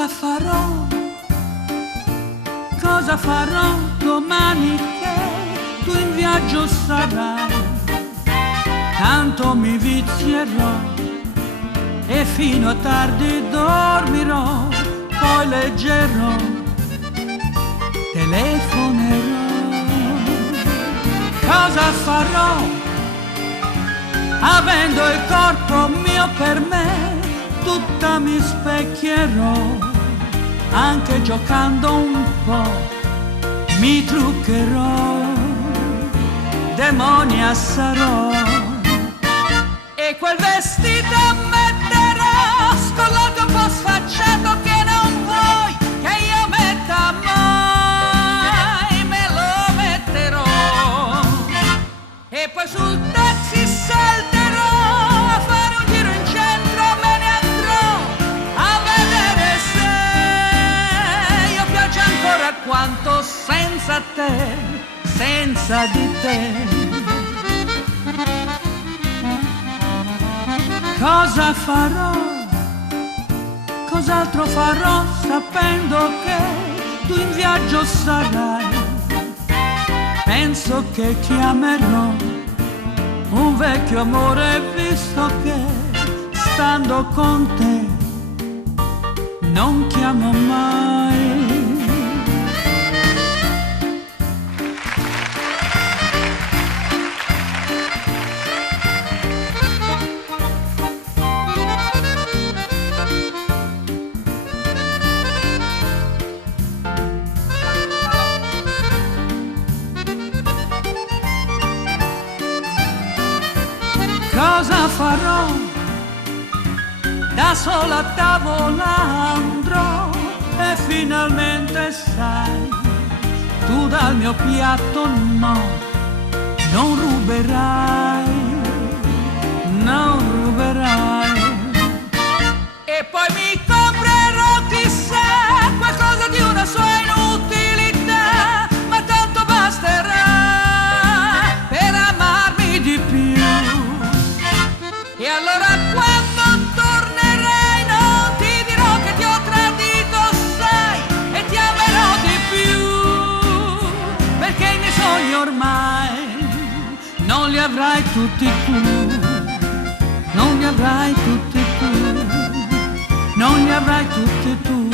Cosa farò? Cosa farò domani che tu in viaggio sarai? Tanto mi vizierò e fino a tardi dormirò, poi leggerò, telefonerò. Cosa farò? Avendo il corpo mio per me, tutta mi specchierò, anche giocando un po' mi truccherò, demonia sarò. E quel vestito metterò, scollato un po' sfacciato, che non vuoi che io metta mai, me lo metterò. E poi sul taxi salterò a fare un giro in centro, me ne andrò a vedere se io piace ancora quanto senza te, senza di te. Cosa farò? Cos'altro farò sapendo che tu in viaggio sarai? Penso che chiamerò un vecchio amore, visto che stando con te non chiamo mai. Cosa farò? Da sola a tavola andrò e finalmente sai, tu dal mio piatto no, non ruberai, non ruberai. E poi mi comprerò chissà qualcosa di una sua inutilità, ma tanto basterà per amarmi di più. E allora quando tornerai non ti dirò che ti ho tradito, sai, e ti amerò di più, perché i miei sogni ormai non li avrai tutti tu, non li avrai tutti tu, non li avrai tutti tu.